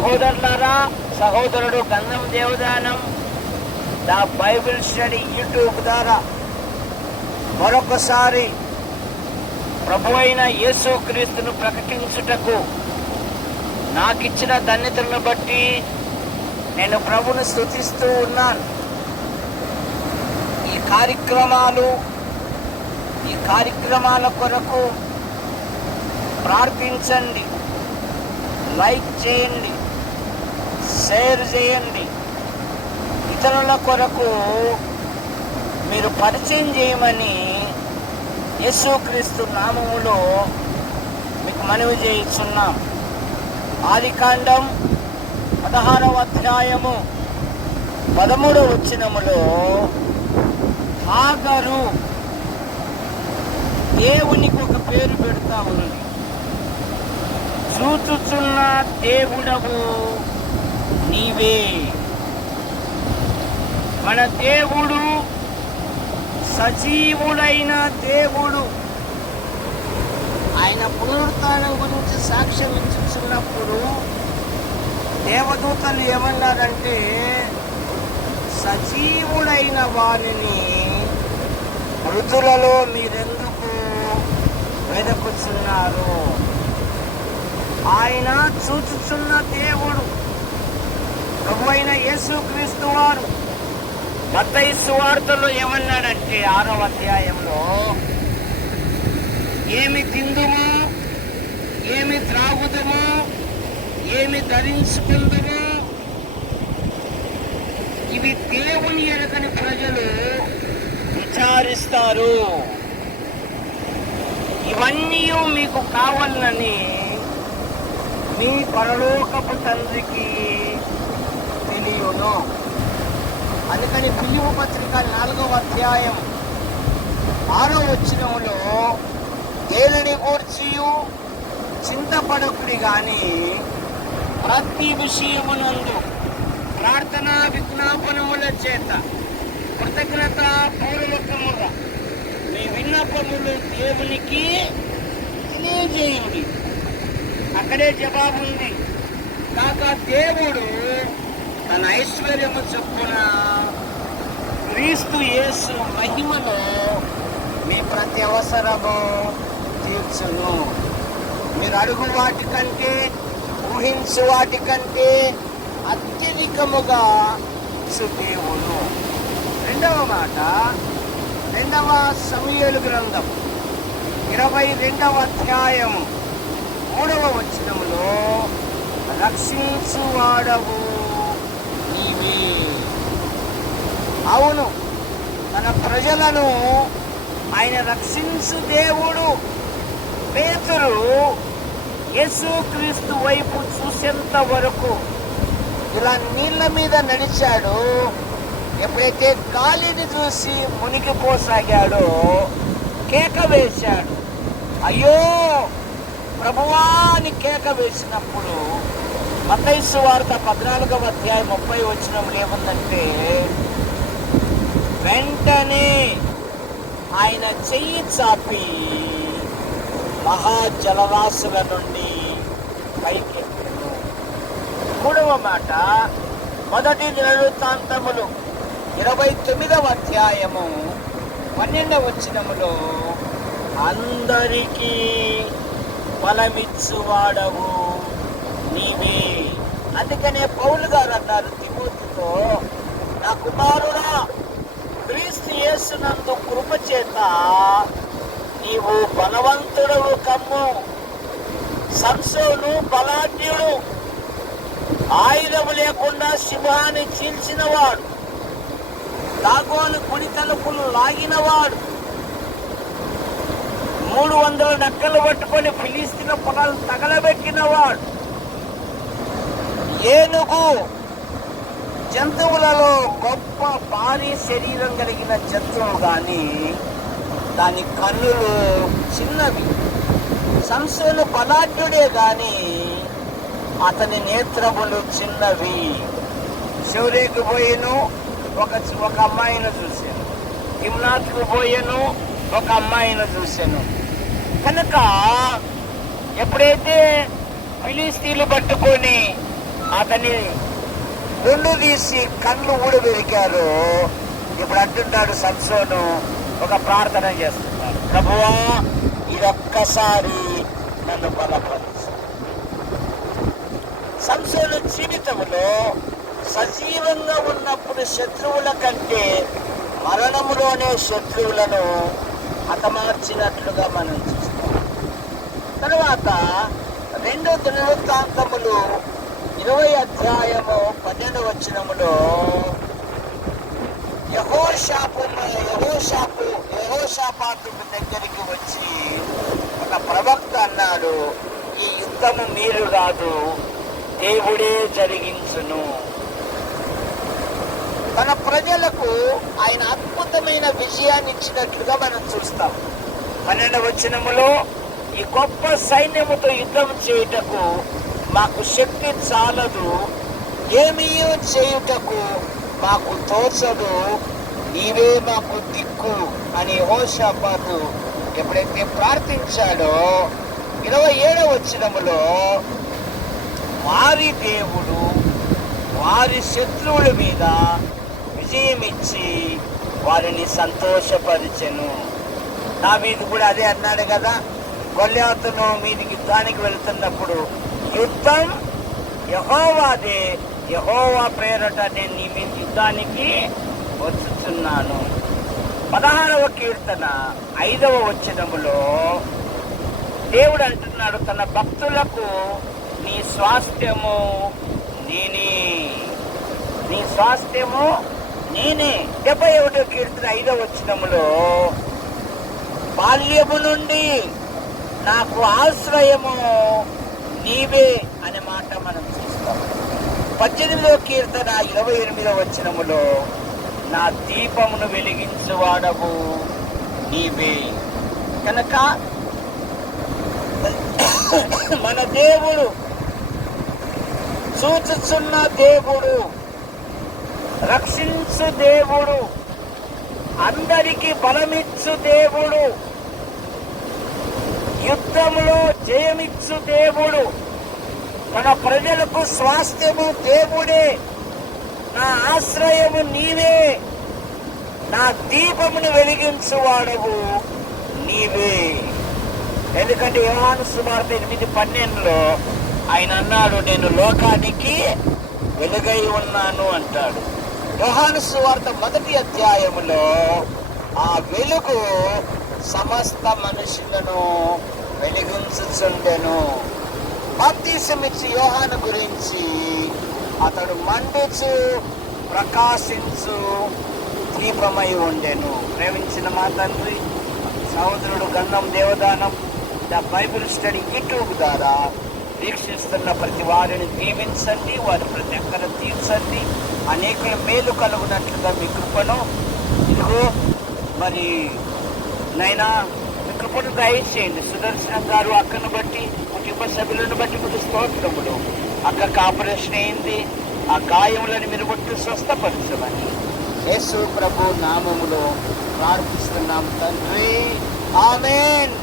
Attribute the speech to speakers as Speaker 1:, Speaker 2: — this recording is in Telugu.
Speaker 1: సహోదరులారా సహోదరుడు Gandham Devadanam the Bible study YouTube ద్వారా మరొకసారి ప్రభు అయిన యేసు క్రీస్తును ప్రకటించుటకు నాకిచ్చిన ధన్యతలను బట్టి నేను ప్రభుని స్థుతిస్తూ ఉన్నాను. ఈ కార్యక్రమాలు ఈ కార్యక్రమాల కొరకు ప్రార్థించండి. లైక్ చేయండి. షేర్ చేయండి ఇతరుల కొరకు మీరు పరిచయం చేయమని యేసుక్రీస్తు నామములో మీకు మనవి చేయిస్తున్నాం ఆదికాండం పదహారవ అధ్యాయము పదమూడవ వచ్చినములో హాగరు దేవునికి ఒక పేరు పెడతా ఉన్నది చూచుచున్న దేవుడవు నీవే. మన దేవుడు సజీవుడైన దేవుడు. ఆయన పునరుత్నం గురించి సాక్ష్యం ఇచ్చుచున్నప్పుడు దేవదూతలు ఏమన్నారంటే సజీవుడైన వానిని మృతులలో మీరెందుకు వెదకుచున్నారు? ఆయన చూచుచున్న దేవుడు ప్రభువైన యేసు యేసుక్రీస్తు వారు మత్తయి సువార్తలో ఏమన్నాడంటే ఆరవ అధ్యాయంలో ఏమి తిందుము? ఏమి త్రాగుదము? ఏమి ధరించుకుందుము? ఇవి దేవుని ఎరగని ప్రజలు విచారిస్తారు. ఇవన్నీ మీకు కావాలని మీ పరలోకపు తండ్రికి తెలియను అందుకని పిలువు పత్రిక నాలుగవ అధ్యాయం ఆరో వచ్చినంలో దేనిని గూర్చి చింతపడకుడి గాని ప్రతి విషయమునందు ప్రార్థన విజ్ఞాపనముల చేత కృతజ్ఞత పూర్వకముగా మీ విన్నపములు దేవునికి తెలియజేయండి. అక్కడే జవాబు ఉంది కాక దేవుడు తన ఐశ్వర్యము చొప్పున క్రీస్తు యేసు మహిమను మీ ప్రతి అవసరము తీర్చును. మీరు అడుగు వాటికంటే ఊహించు వాటికంటే అత్యధికముగా ఇచ్చు రెండవ మాట రెండవ సమయలు గ్రంథం ఇరవై రెండవ అధ్యాయం మూడవ వచనంలో రక్షించువాడవు. నీవే అవును తన ప్రజలను ఆయన రక్షించు దేవుడు పేతురు యేసుక్రీస్తు వైపు చూసేంత వరకు ఇలా నీళ్ళ మీద నడిచాడు. ఎప్పుడైతే గాలిని చూసి మునిగిపోసాగాడో కేక వేశాడు. అయ్యో ప్రభువాని కేక వేసినప్పుడు మతైసు వార్త పద్నాలుగవ అధ్యాయం ముప్పై వచ్చినప్పుడు ఏముందంటే వెంటనే ఆయన చెయ్యి చాపి మహాజలరాశుల నుండి పైకి మూడవ మాట మొదటి నిరుతాంతములు ఇరవై తొమ్మిదవ అధ్యాయము పన్నెండవ వచ్చినములో అందరికీ ఫలమిచ్చువాడవు నీవే అందుకనే పౌలు గారు అన్నారు తిమోతితో నా కుమారుడా క్రీస్తు యేసునందు కృప చేత నీవు బలవంతుడవు కమ్ము. సంసోను బలాఢ్యుడు. ఆయుధము లేకుండా సింహాన్ని చీల్చినవాడు. దాగోలు కుడి తలుపులు లాగినవాడు. మూడు వందల నక్కలు పట్టుకొని ఫిలిస్తీన్ పొలాలు తగలబెట్టినవాడు. ఏనుగు జంతువులలో గొప్ప భారీ శరీరం కలిగిన జంతువు కానీ దాని కన్నులు చిన్నవి. సంశయను బలాఢ్యుడే కానీ అతని నేత్రములు చిన్నవి. శౌర్యకు పోయేను ఒక ఒక అమ్మాయిని చూశాను. హిమ్నాథ్కు పోయాను ఒక అమ్మాయిని చూశాను. కనుక ఎప్పుడైతే ఫిలిస్తీన్లు పట్టుకొని అతని ముందు తీసి కళ్ళు ఊడబెరికారు ఇప్పుడు అంటున్నాడు సంసోను ఒక ప్రార్థన చేస్తున్నాడు. ప్రభువా ఇదొక్కసారి నన్ను బలపరచు సంసోను జీవితంలో సజీవంగా ఉన్నప్పుడు శత్రువుల కంటే మరణములోనే శత్రువులను హతమార్చినట్లుగా మనం చూస్తాం. తర్వాత రెండో దృఢాంతములు ఇరవై అధ్యాయము పన్నెండు వచనములో యహోషాపు యహోషాపు యహోషాపాతు దగ్గరికి వచ్చి ఒక ప్రవక్త అన్నాడు ఈ యుద్ధము మీరు కాదు దేవుడే జరిగించును. తన ప్రజలకు ఆయన అద్భుతమైన విజయాన్ని ఇచ్చినట్లుగా మనం చూస్తాం. పన్నెండు వచనములో ఈ గొప్ప సైన్యముతో యుద్ధం చేయుటకు మాకు శక్తి చాలదు ఏమీ చేయుటకు మాకు తోచదు నీవే మాకు దిక్కు అని హోషాపాతు ఎప్పుడైతే ప్రార్థించాడో ఇరవై ఏడవ వచ్చినములో వారి దేవుడు వారి శత్రువుల మీద విజయం ఇచ్చి వారిని సంతోషపరిచెను. నా మీద కూడా అదే అన్నాడు కదా గొల్యాతును మీదికి దానికి వెళ్తున్నప్పుడు యుద్ధం యహోవాదే యహోవా పేరట నేను నీ మీద యుద్ధానికి వచ్చుచున్నాను. పదహారవ కీర్తన ఐదవ వచనములో దేవుడు అంటున్నాడు తన భక్తులకు నీ స్వాస్థ్యము నేనే. నీ స్వాస్థ్యము నేనే. డెబ్బై ఒకటో కీర్తన ఐదవ వచనములో బాల్యము నుండి నాకు ఆశ్రయము నీవే అనే మాట మనం చూస్తాం. పద్దెనిమిదవ కీర్తన ఇరవై ఎనిమిదవ వచనములో నా దీపమును వెలిగించువాడవు నీవే. కనుక మన దేవుడు సూచిస్తున్న దేవుడు రక్షించు దేవుడు అందరికి బలమిచ్చు దేవుడు యుద్ధములో జయమిచ్చు దేవుడు. మన ప్రజలకు స్వాస్థ్యము దేవుడే. నా ఆశ్రయము నీవే. నా దీపమును వెలిగించువాడవు నీవే. ఎందుకంటే యోహాను సుమార్త ఎనిమిది పన్నెండులో ఆయన అన్నాడు నేను లోకానికి వెలుగై ఉన్నాను అంటాడు. యోహాను సువార్త మొదటి అధ్యాయములో ఆ వెలుగు సమస్త మనుషులను వెలిగించుచుండెను. బాప్తీసమిచ్చి యోహాను గురించి అతడు మండుచు ప్రకాశించు దీపమై ఉండెను. ప్రేమించిన మా తండ్రి సహోదరుడు Gandham Devadanam the Bible study YouTube ద్వారా వీక్షిస్తున్న ప్రతి వారిని దీవించండి వారి ప్రతి అక్కర తీర్చండి. అనేకుల మేలు కలుగునట్లుగా మీ కృపను. ఇదిగో మరి నైనా మీ కృపను దయచేయండి సుదర్శనం గారు అక్కను బట్టి కుటుంబ సభ్యులను బట్టి మీకు స్తోత్రములు. అక్కకు ఆపరేషన్ అయింది. ఆ గాయములను మీరు బట్టి స్వస్థపరచమని. యేసు ప్రభు నామములో ప్రార్థిస్తున్నాం తండ్రి. ఆమెన్.